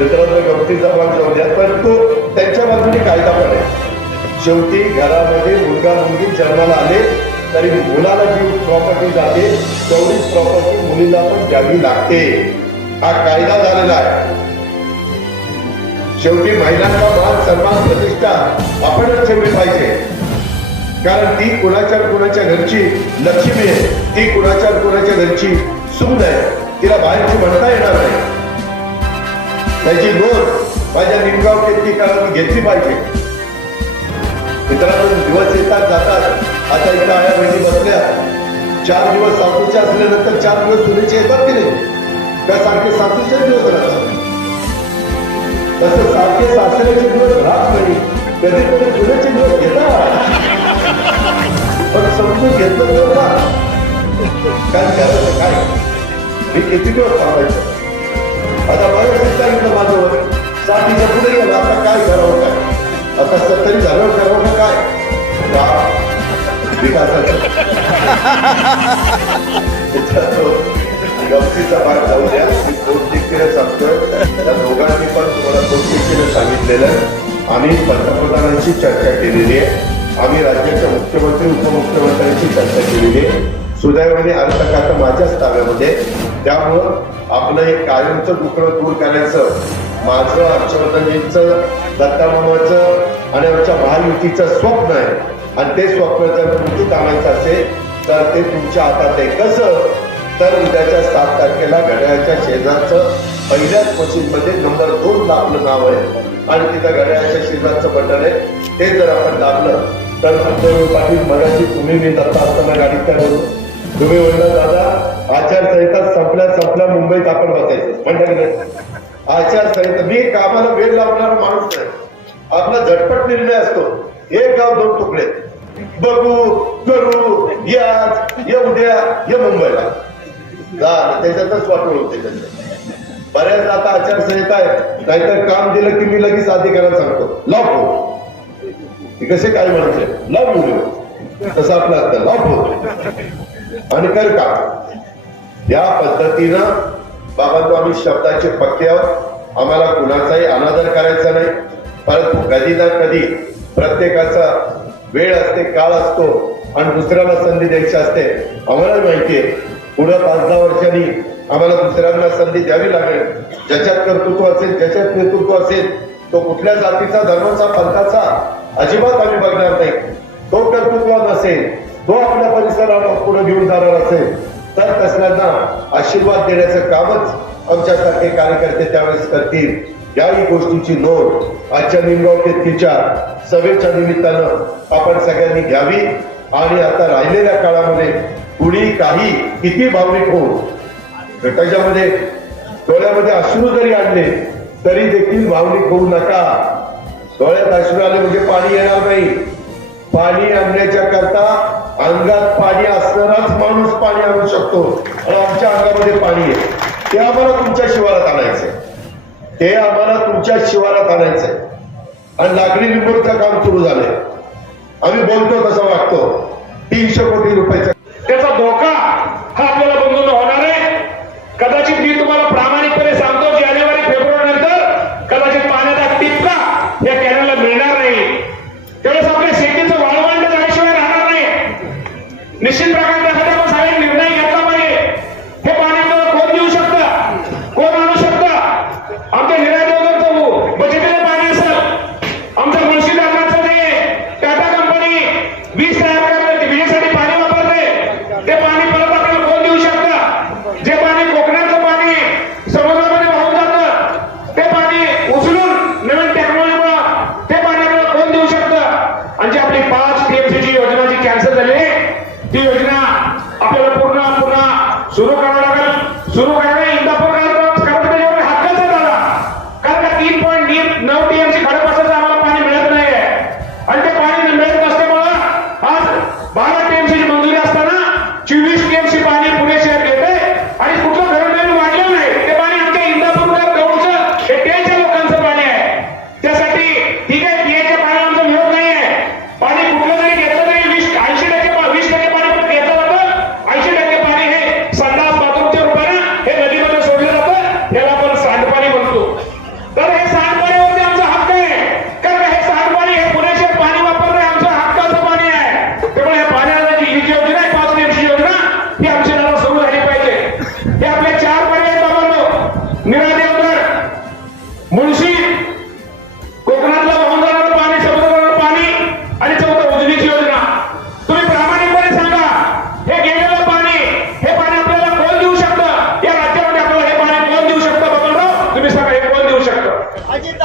मित्रांनो गमतीचा भाग जाऊ द्या पण तो त्यांच्या बाजूने कायदा पण आहे. शेवटी घरामध्ये मुलगा मुलगी जन्माला आले तरी मुलाला जी प्रॉपर्टी जाते तेवढीच प्रॉपर्टी मुलीला पण द्यावी लागते. हा कायदा झालेला आहे. शेवटी महिलांचा मान सन्मान प्रतिष्ठा आपणच ठेवली पाहिजे. कारण ती कुणाच्या कुणाच्या घरची लक्ष्मी आहे. ती कुणाच्या कुणाच्या घरची सुंद आहे. तिला बाहेरची म्हणता येणार नाही. त्याची नोंद माझ्या निमगाव केतकी काळात घेतली पाहिजे. मित्रांनो दिवस येतात जातात. आता इथं आया बहिणी बसल्या. चार दिवस सासूच्या असल्यानंतर चार दिवस सुनेचे येतात की नाही? त्या सारखे सासूचे दिवस राहतात. तसं सारखे सासऱ्याचे दिवस राहत नाही. कधीतरी सुनेचे दिवस घेतात पण समजून घेतलं तर ना काय करायचं काय? मी किती दिवस थांबायचं? आता बरं सांगितलं माझ्यावर? वय साठीच्या पुढे गेलं? आता काय करावं काय? आता सत्तरी झाल्यावर करावं का काय? का विकासाचं गमतीचा भाग जाऊ द्या. मी दोन सांगतोय? त्या दोघांनी पण तुम्हाला दोन सांगितलेलं आहे? आम्ही पंतप्रधानांशी चर्चा केलेली आहे. आम्ही राज्याच्या मुख्यमंत्री उपमुख्यमंत्र्यांशी चर्चा केलेली आहे. सुदैवाने अर्थ खातं माझ्याच ताब्यामध्ये त्यामुळं आपलं एक कायमचं दुखणं दूर करायचं माझं हर्षवर्धनजींचं दत्तामामाचं आणि आमच्या महायुतीचं स्वप्न आहे. आणि ते स्वप्न जर कृतीत आणायचं असेल तर ते तुमच्या हातात आहे कसं? तर उद्याच्या सात तारखेला घड्याळाच्या शेजारचं पहिल्याच मशीनमध्ये नंबर दोन आपलं नाव आहे. आणि तिथं घड्याळाच्या शेजारचं बटन आहे. ते जर आपण दाबलं तर मंतव्य पाटील मगाशी तुम्ही मी दत्ता असताना गाडीत काय बोलू तुम्ही म्हणलं दादा आचारसंहिता संपल्या संपल्या मुंबईत आपण बसायचं. म्हणलं आचारसंहिता मी कामाला वेळ लावणारा माणूस नाही. आपला झटपट निर्णय असतो. एक गाव दोन तुकडे. बघू करू या ये उद्या ये मुंबईला. त्याच्यातच वाटोळ होते त्यांचं. बऱ्याच आता आचारसंहिता आहे. नाहीतर काम दिलं की मी लगेच अधिकाऱ्याला सांगतो. लावतो ते कसे काय म्हणायचे लव मुली तसं आपलं असतं लाव फोन आणि कर का? या पद्धतीनं बाबांनो आम्ही शब्दाचे पक्के आहोत. आम्हाला कुणाचाही अनादर करायचा नाही. परंतु कधी ना कधी प्रत्येकाचा वेळ असते काळ असतो आणि दुसऱ्याला संधी द्यायची असते. आम्हाला माहिती आहे पुढं पाच दहा वर्षांनी आम्हाला दुसऱ्यांना संधी द्यावी लागेल. ज्याच्यात कर्तृत्व असेल ज्याच्यात नेतृत्व असेल. तो कुठल्या जातीचा धर्माचा पंथाचा अजिबात आम्ही बघणार नाही. तो कर्तृत्व नसेल तो आपल्या परिसराला पुढे घेऊन जाणार असेल तर तसल्यांना आशीर्वाद देण्याचं कामच आमच्यासारखे कार्यकर्ते त्यावेळेस करतील. याही गोष्टीची नोंद आजच्या निमगाव केतकीच्या सभेच्या निमित्तानं आपण सगळ्यांनी घ्यावी. आणि आता राहिलेल्या काळामध्ये कुणी काही किती भावनिक होऊन त्याच्यामध्ये डोळ्यामध्ये अश्रू जरी आणले तरी देखील भावनिक होऊ नका. डोळ्यात अश्रू आले म्हणजे पाणी येणार नाही. पाणी आणण्याच्या करता अंगात पाणी असणाराच माणूस पाणी आणू शकतो. आणि आमच्या अंगामध्ये पाणी आहे. ते आम्हाला तुमच्या शिवारात आणायचंय. ते आम्हाला तुमच्या शिवारात आणायचंय. आणि लाकडी लिंबूरचं काम सुरू झालंय. आम्ही बोलतो तसं वागतो. तीनशे कोटी रुपयाचं त्याचा धोका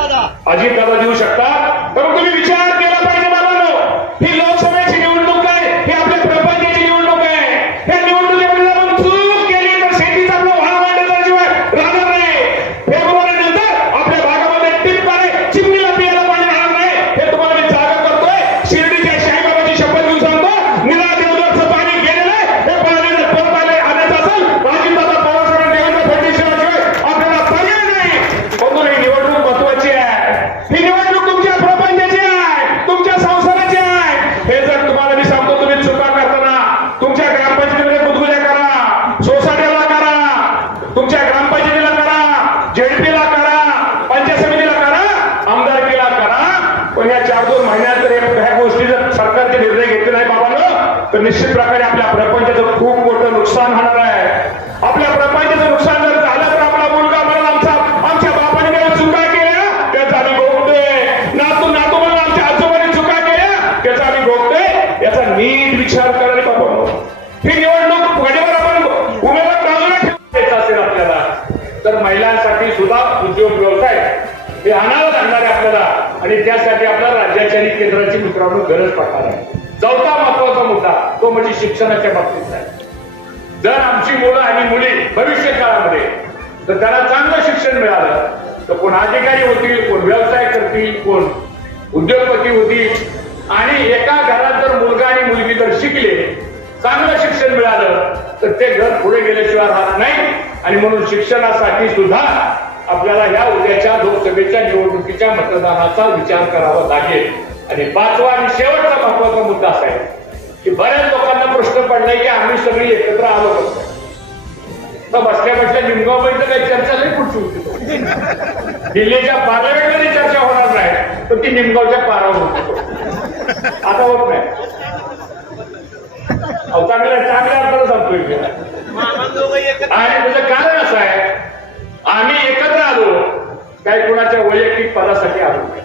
अजित दादा देऊ शकता? पण तुम्ही विचार केला पाहिजे बाबांनो. ही लोकसभेची निवडणूक आहे ही आपल्या प्रपंचाची निवडणूक आहे. या निवडणुकीमध्ये आपण चूक केली तर शेतीचा आपला वाढ वाढल्याशिवाय राहणार नाही. फेब्रुवारी नंतर आपल्या भागामध्ये टिप्पाने चिमणीला पियाला पाणी राहणार नाही. हे तुम्हाला मी जागा करतोय. शिर्डीच्या हे आणावं लागणार आहे आपल्याला. आणि त्यासाठी आपल्या राज्याच्या आणि केंद्राची मित्रांनो गरज पडणार आहे. चौथा महत्त्वाचा मुद्दा तो म्हणजे शिक्षणाच्या बाबतीत आहे. जर आमची मुलं आणि मुली भविष्य काळामध्ये तर त्याला चांगलं शिक्षण मिळालं तर कोण अधिकारी होतील कोण व्यवसाय करतील कोण उद्योगपती होतील आणि एका घरात जर मुलगा आणि मुलगी जर शिकले चांगलं शिक्षण मिळालं तर ते घर पुढे गेल्याशिवाय राहत नाही. आणि म्हणून शिक्षणासाठी सुद्धा आपल्याला या उद्याच्या लोकसभेच्या निवडणुकीच्या मतदानाचा विचार करावा लागेल. आणि पाचवा आणि शेवटचा महत्त्वाचा मुद्दा असा आहे की बऱ्याच लोकांना प्रश्न पडलाय की आम्ही सगळी एकत्र आलो कसं? तर बसल्या बसल्या निमगावमध्ये काही चर्चा नाही पुढची होती. दिल्लीच्या पार्लमेंटमध्ये चर्चा होणार नाही तर ती निमगावच्या पारावर होती. आता होत नाही. अहो, चांगल्या चांगल्या अर्थानं सांगतोय. आणि त्याचं कारण काही कुणाच्या वैयक्तिक पदासाठी आलो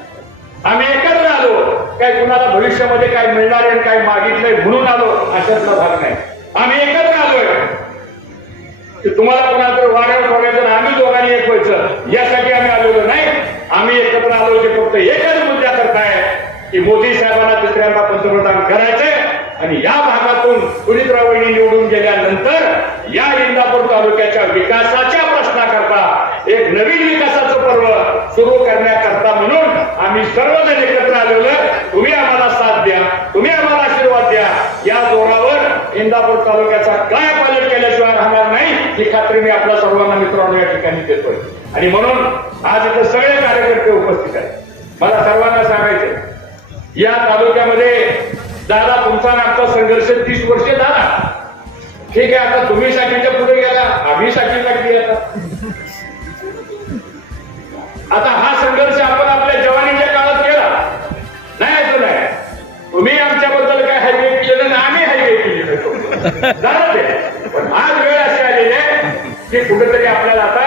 आम्ही एकत्र आलो. काय कुणाला भविष्यामध्ये काय मिळणार आहे काय मागितलंय म्हणून आलो अशातला भाग नाही. आम्ही एकत्र आलोय. की तुम्हाला कोणाला तर वाड्यावर सोडायचं आणि आम्ही दोघांनी एक व्हायचं यासाठी आम्ही आलेलो नाही. आम्ही एकत्र आलो ते फक्त एकच मुद्द्या करताय की मोदी साहेबांना दुसऱ्यांदा पंतप्रधान करायचंय आणि या भागातून सुनीत्रावणी निवडून गेल्यानंतर या इंदापूर तालुक्याच्या विकासाच्या एक नवीन विकासाचं पर्व सुरू करण्याकरता म्हणून आम्ही सर्वजण एकत्र आलेलो तुम्ही आम्हाला साथ द्या तुम्ही आम्हाला आशीर्वाद द्या. या जोरावर इंदापूर तालुक्याचा काय पालन केल्याशिवाय राहणार नाही ही खात्री मी आपल्या सर्वांना मित्रांनो या ठिकाणी देतोय. आणि म्हणून आज इथे सगळे कार्यकर्ते उपस्थित आहेत. मला सर्वांना सांगायचं या तालुक्यामध्ये दादा तुमचा आणि आमचा संघर्ष तीस वर्षे दादा ठीक आहे आता तुम्ही साठीच्या पुढे गेला आम्ही साठीला गेला आता हा संघर्ष आपण आपल्या जवानीच्या काळात केला. नाही असं नाही तुम्ही आमच्याबद्दल काय हायवे केलं ना आम्ही हायवे केले झालं पण आज वेळ अशी आलेली आहे की कुठेतरी आपल्याला आता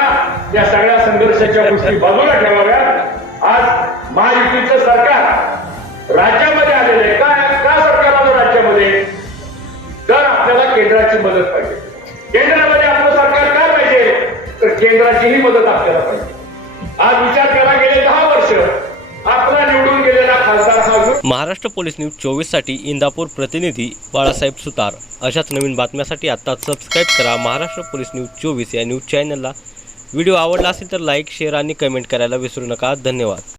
या सगळ्या संघर्षाच्या गोष्टी बाजूला ठेवाव्यात. आज महायुतीचं सरकार राज्यामध्ये आलेलं आहे. काय का सरकार आलं राज्यामध्ये? तर आपल्याला केंद्राची मदत पाहिजे. केंद्रामध्ये आपलं सरकार काय पाहिजे? तर केंद्राचीही मदत आपल्याला पाहिजे. आज विचार केला गेले दहा वर्ष. आपला निवडून गेलेला खासदार हा महाराष्ट्र पोलीस न्यूज चोवीससाठी इंदापूर प्रतिनिधी बाळासाहेब सुतार. अशाच नवीन बातम्यासाठी आता सबस्क्राईब करा महाराष्ट्र पोलीस न्यूज चोवीस या न्यूज चॅनलला व्हिडिओ आवडला असेल तर लाईक शेअर आणि कमेंट करायला विसरू नका. धन्यवाद.